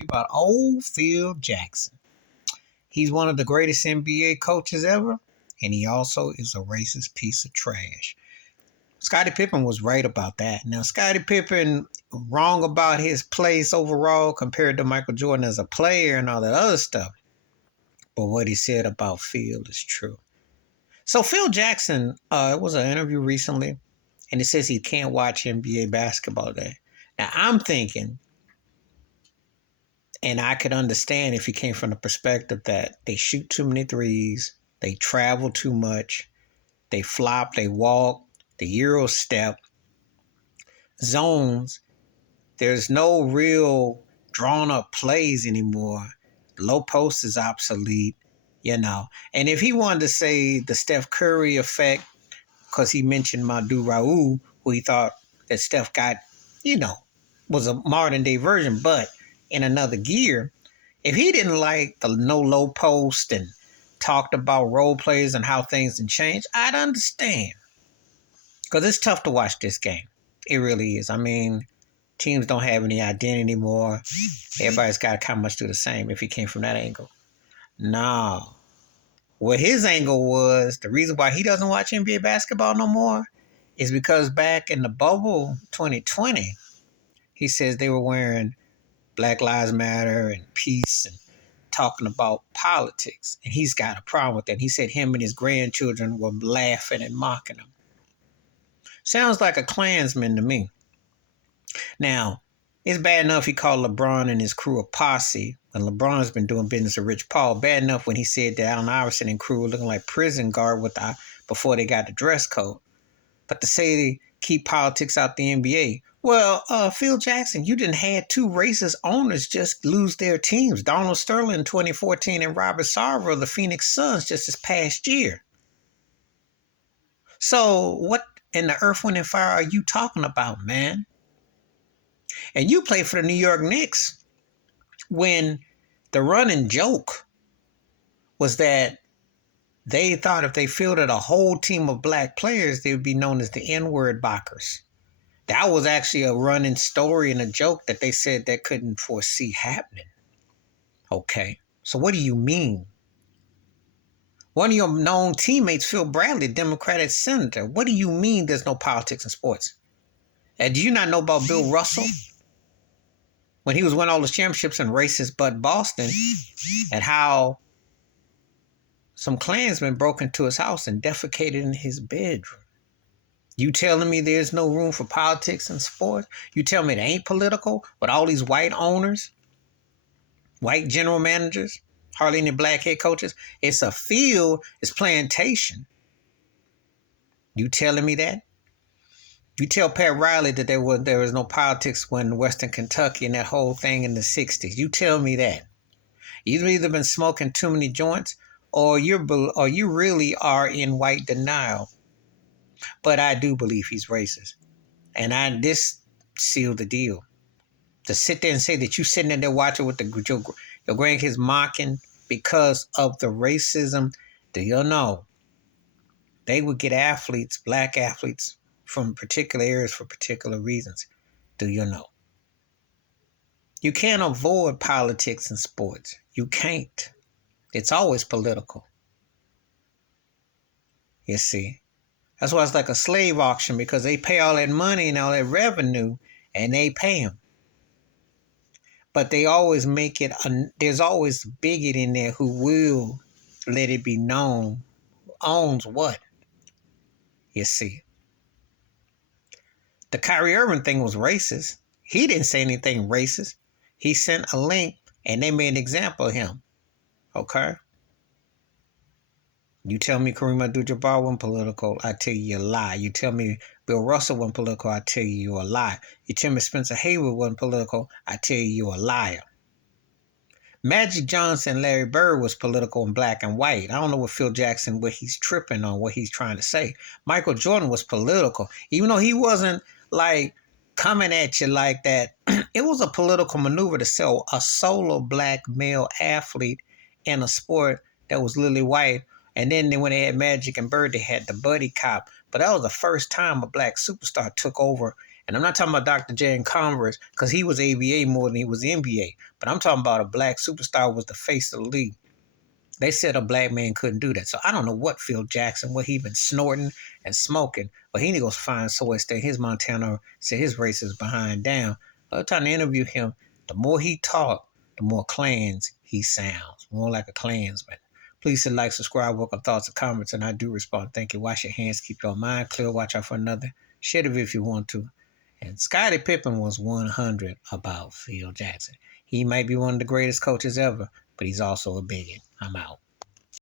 About old Phil Jackson. He's one of the greatest NBA coaches ever, and he also is a racist piece of trash. Scottie Pippen was right about that. Now, Scottie Pippen wrong about his place overall compared to Michael Jordan as a player and all that other stuff. But what he said about Phil is true. So Phil Jackson, it was an interview recently, and it says he can't watch NBA basketball today. Now, I'm thinking, and I could understand if he came from the perspective that they shoot too many threes, they travel too much, they flop, they walk, the Euro step, zones. There's no real drawn up plays anymore. Low post is obsolete, And if he wanted to say the Steph Curry effect, because he mentioned Madu Raul, who he thought that Steph got, was a modern day version, but in another gear. If he didn't like the no low post and talked about role plays and how things can change, I'd understand. Because it's tough to watch this game. It really is. I mean, teams don't have any identity anymore. Everybody's got to kind of much do the same if he came from that angle. No. What his angle was, the reason why he doesn't watch NBA basketball no more is because back in the bubble 2020, he says they were wearing Black Lives Matter and peace and talking about politics. And he's got a problem with that. He said him and his grandchildren were laughing and mocking him. Sounds like a Klansman to me. Now, it's bad enough he called LeBron and his crew a posse when LeBron's been doing business with Rich Paul. Bad enough when he said that Allen Iverson and crew were looking like prison guard before they got the dress code. But to say they keep politics out the NBA, well, Phil Jackson, you didn't had two racist owners just lose their teams. Donald Sterling in 2014 and Robert Sarver of the Phoenix Suns just this past year. So what in the earth, wind, and fire are you talking about, man? And you played for the New York Knicks when the running joke was that they thought if they fielded a whole team of black players, they would be known as the N-word Bockers. That was actually a running story and a joke that they said they couldn't foresee happening. Okay, so what do you mean? One of your known teammates, Phil Bradley, Democratic senator. What do you mean there's no politics in sports? And do you not know about Bill Russell? When he was winning all those championships in racist but Boston, and how some Klansmen broke into his house and defecated in his bedroom. You telling me there's no room for politics in sports? You tell me it ain't political with all these white owners, white general managers, hardly any black head coaches? It's a field, it's plantation. You telling me that? You tell Pat Riley that there was no politics when Western Kentucky and that whole thing in the 60s. You tell me that. You've either been smoking too many joints or you really are in white denial. But I do believe he's racist. And this sealed the deal. To sit there and say that you sitting in there watching with your grandkids mocking because of the racism, do you know? They would get athletes, black athletes, from particular areas for particular reasons. Do you know? You can't avoid politics in sports. You can't. It's always political. You see? That's why it's like a slave auction, because they pay all that money and all that revenue, and they pay them. But they always make it, there's always a bigot in there who will let it be known who owns what. You see? The Kyrie Irving thing was racist. He didn't say anything racist. He sent a link and they made an example of him. Okay? You tell me Kareem Abdul-Jabbar wasn't political, I tell you a lie. You tell me Bill Russell wasn't political, I tell you a lie. You tell me Spencer Haywood wasn't political, I tell you a liar. Magic Johnson and Larry Bird was political in black and white. I don't know what Phil Jackson, what he's tripping on, what he's trying to say. Michael Jordan was political. Even though he wasn't like coming at you like that, it was a political maneuver to sell a solo black male athlete in a sport that was lily white. And then when they had Magic and Bird, they had the buddy cop. But that was the first time a black superstar took over And I'm not talking about Dr. J and Converse because he was ABA more than he was NBA. But I'm talking about a black superstar was the face of the league. They said a black man couldn't do that. So I don't know what Phil Jackson, what he been snorting and smoking, but he need to go find somewhere stay. His Montana said his race is behind down. By the time to interview him, the more he talk, the more Klans he sounds. More like a Klansman. Please hit like, subscribe, welcome thoughts and comments, and I do respond. Thank you. Wash your hands, keep your mind clear, watch out for another. Share the video if you want to. And Scottie Pippen was 100 about Phil Jackson. He might be one of the greatest coaches ever, but he's also a bigot. I'm out.